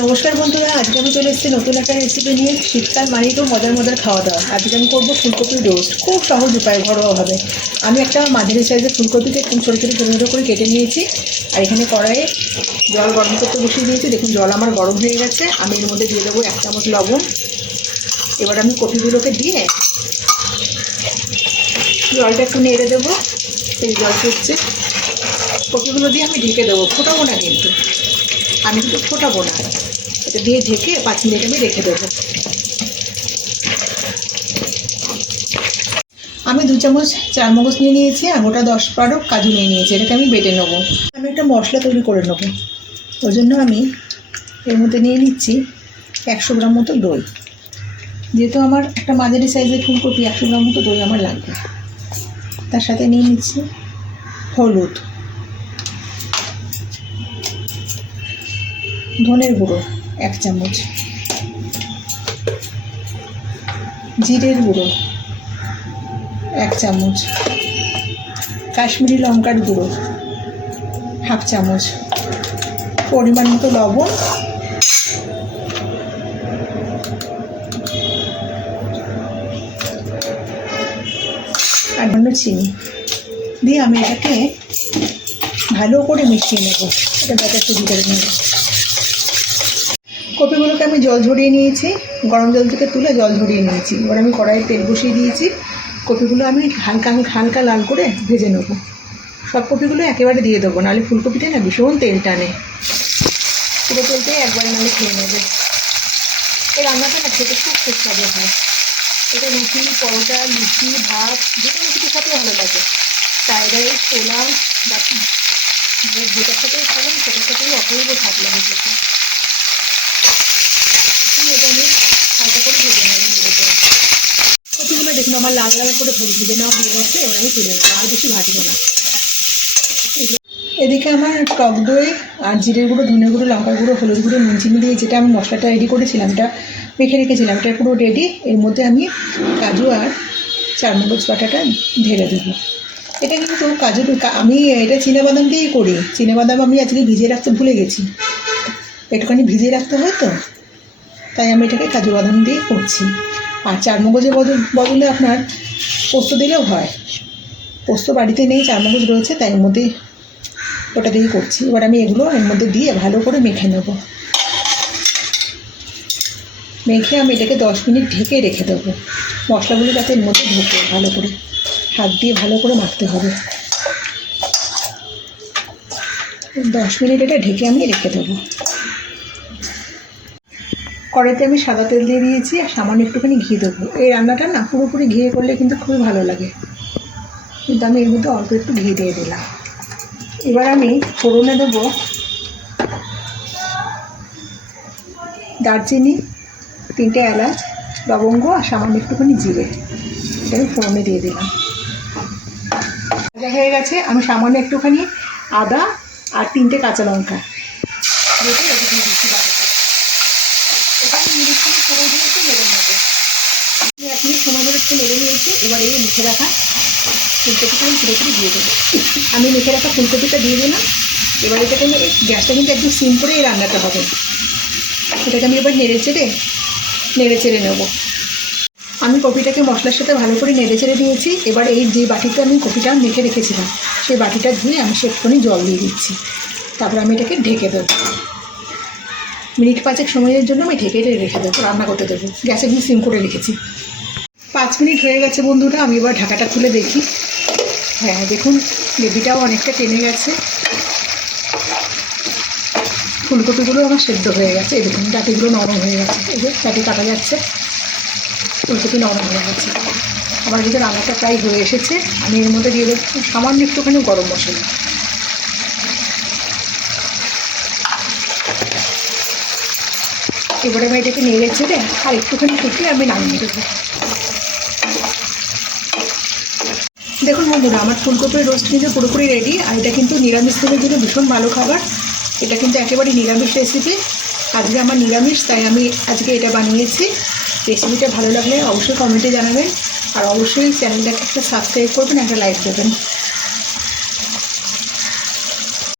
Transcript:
নমস্কার বন্ধুরা, আজকে আমি চলে এসেছি নতুন একটা রেসিপি নিয়ে। শীতকাল মানেই তো মজার মজার খাওয়া দাওয়া আজকে আমি করব ফুলকপির রোস্ট খুব সহজ উপায় ঘরোয়াভাবে আমি একটা মাঝারি সাইজের ফুলকপিকে একদম ছোটো ছোটো ছোটো ছোটো করে কেটে নিয়েছি। আর এখানে কড়াইয়ে জল গরম করতে বসিয়ে দিয়েছি। দেখুন, জল আমার গরম হয়ে গেছে। আমি এর মধ্যে দিয়ে দেবো এক চামচ লবণ। এবার আমি কপিগুলোকে দিয়ে জলটা একটু নেড়ে দেবো। এই জল ফুটছে। কপিগুলো দিয়ে আমি ঢেকে দেবো। ফোটাবো না কিন্তু। আমি কিন্তু ফোটাবো না। এটা দিয়ে ঢেকে পাঁচ মিনিট আমি রেখে দেবো। আমি দু চামচ চার মগজ নিয়ে নিয়েছি আর গোটা দশ বারো কাজু নিয়ে নিয়েছি, এটাকে আমি বেটে নেব। আমি একটা মশলা তৈরি করে নেব। ওই জন্য আমি এর মধ্যে নিয়ে নিচ্ছি একশো গ্রাম মতো দই। যেহেতু আমার একটা মাঝারি সাইজের ফুলকপি একশো গ্রাম মতো দই আমার লাগবে। তার সাথে নিয়ে নিচ্ছি হলুদ। ধনের গুঁড়ো, এক চামচ। জিরের গুঁড়ো, এক চামচ। কাশ্মীরি লঙ্কার গুঁড়ো, হাফ চামচ। পরিমাণ মতো লবণ। আর অন্য চিনি। দিয়ে আমি এটাকে ভালো করে মিশিয়ে নেব। এটা ব্যাটার তৈরি করে নেব। কপিগুলোকে আমি জল ঝরিয়ে নিয়েছি, গরম জল থেকে তুলে জল ঝরিয়ে নিয়েছি। এবার আমি কড়াইয়ে তেল বসিয়ে দিয়েছি। কপিগুলো আমি হালকা হালকা লাল করে ভেজে নেব। সব কপিগুলো একেবারে দিয়ে দেবো, নাহলে ফুলকপিতে না, ভীষণ তেল টানে। পুরো তেলটাই একবারে নাহলে খেয়ে নেবে। এই রান্নাটা না খেতে খুব সুস্বাদু হয়। এটা রুটি, পরোটা, লুচি, ভাত, যে কোনো কিছুর সাথে ভালো লাগে। ফ্রাইড রাইস, পোলাও, বা যেটার সাথেই খাবেন, সেটার সাথেই অপূর্ব স্বাদ লাগে খেতে এটা আমি হালকা করে ভেজে নেব নেড়ে করে দেখুন আমার লাল লাল করে ভেজে ভেজে নেওয়া হয়ে গেছে, এবার আমি তুলে নেব, আর বেশি ভাজবো না। এদিকে আমার টক দই আর জিরের গুঁড়ো, ধনে গুঁড়ো লঙ্কা গুঁড়ো, হলুদ গুঁড়ো নুন চিনি দিয়ে যেটা আমি মশলাটা রেডি করেছিলাম, এটা মেখে রেখেছিলাম, এটা পুরো রেডি এর মধ্যে আমি কাজু আর চারমগজ বাটাটা ঢেলে দেবো। এটা কিন্তু কাজু আমি এটা বাদাম দিয়েই করি। বাদাম আমি আজকে ভিজিয়ে রাখতে ভুলে গেছি। একটুখানি ভিজিয়ে রাখতে হয় তো, তাই আমি এটাকে কাজু বাদাম দিয়ে করছি। আর চারমগজের বদল বদলে আপনার পোস্ত দিলেও হয়। পোস্ত বাড়িতে নেই চারমগজ রয়েছে, তাই এর মধ্যে ওটা দিয়েই করছি। এবার আমি এগুলো এর মধ্যে দিয়ে ভালো করে মেখে নেব। মেখে আমি এটাকে দশ মিনিট ঢেকে রেখে দেবো। মশলাগুলো যাতে এর মধ্যে ঢোকে, ভালো করে হাত দিয়ে ভালো করে মাখতে হবে। দশ মিনিট এটা ঢেকে আমি রেখে দেবো। কড়াইতে আমি সাদা তেল দিয়ে দিয়েছি আর সামান্য একটুখানি ঘি দেবো। এই রান্নাটা না পুরোপুরি ঘিয়ে করলে কিন্তু খুবই ভালো লাগে। কিন্তু আমি এর মধ্যে অল্প একটু ঘি দিয়ে দিলাম। এবার আমি ফোড়নে দেবো দারচিনি, তিনটে এলাচ, লবঙ্গ আর সামান্য একটুখানি জিরে। এটা আমি ফোড়নে দিয়ে দিলাম। ভাজা হয়ে গেছে। আমি সামান্য একটুখানি আদা আর তিনটে কাঁচা লঙ্কা। দিয়ে দিচ্ছি মিনিটখানি ফোড়ন দিয়ে একটু নেড়ে নেব এক মিনিট সময় ধরে একটু নেড়ে নিয়েছি এবার এই মুখে রাখা ফুলকপিটা আমি পুরোপুরি দিয়ে দেবো আমি মেখে রাখা ফুলকপিটা দিয়ে দিলাম এবার এটাকে আমি গ্যাসটা কিন্তু একদম সিম করেই রান্নাটা হবে এটাকে আমি এবার নেড়ে চেড়ে নেড়ে চেড়ে নেব আমি কপিটাকে মশলার সাথে ভালো করে নেড়ে চেড়ে দিয়েছি। এবার এই যে বাটিতে আমি কপিটা মেখে রেখেছিলাম, সেই বাটিটা ধুয়ে আমি সেক্ষণি জল দিয়ে দিচ্ছি। তারপর আমি এটাকে ঢেকে দেবো। মিনিট পাঁচেক সময়ের জন্য আমি ঢেকে রেখে দেবো, রান্না করতে দেবো। গ্যাসে কিন্তু সিম করে রেখেছি। পাঁচ মিনিট হয়ে গেছে বন্ধুরা, আমি এবার ঢাকাটা খুলে দেখি। হ্যাঁ দেখুন, গ্রেভিটাও অনেকটা টেনে গেছে। ফুলকপিগুলো আমার সেদ্ধ হয়ে গেছে। এই দেখুন, ডাটিগুলো নরম হয়ে গেছে। এই যে ডাটি কাটা যাচ্ছে, ফুলকপি নরম হয়ে গেছে। আমার যদি রান্নাটা প্রায় হয়ে এসেছে। আমি এর মধ্যে দিয়ে দেবো সামান্য একটুখানি গরম মশলা। এবারে আমি এটাকে নেড়ে ছেড়ে আর একটুখানি ফুটিয়ে আমি নামিয়ে দেবো। দেখুন বন্ধুরা, আমার ফুলকপির রোস্ট কিন্তু পুরোপুরি রেডি আর এটা কিন্তু নিরামিষ দিনের জন্য ভীষণ ভালো খাবার। এটা কিন্তু একেবারে নিরামিষ রেসিপি আজকে আমার নিরামিষ, তাই আমি আজকে এটা বানিয়েছি। রেসিপিটা ভালো লাগলে অবশ্যই কমেন্টে জানাবেন। আর অবশ্যই চ্যানেলটাকে একটা সাবস্ক্রাইব করবেন, একটা লাইক দেবেন।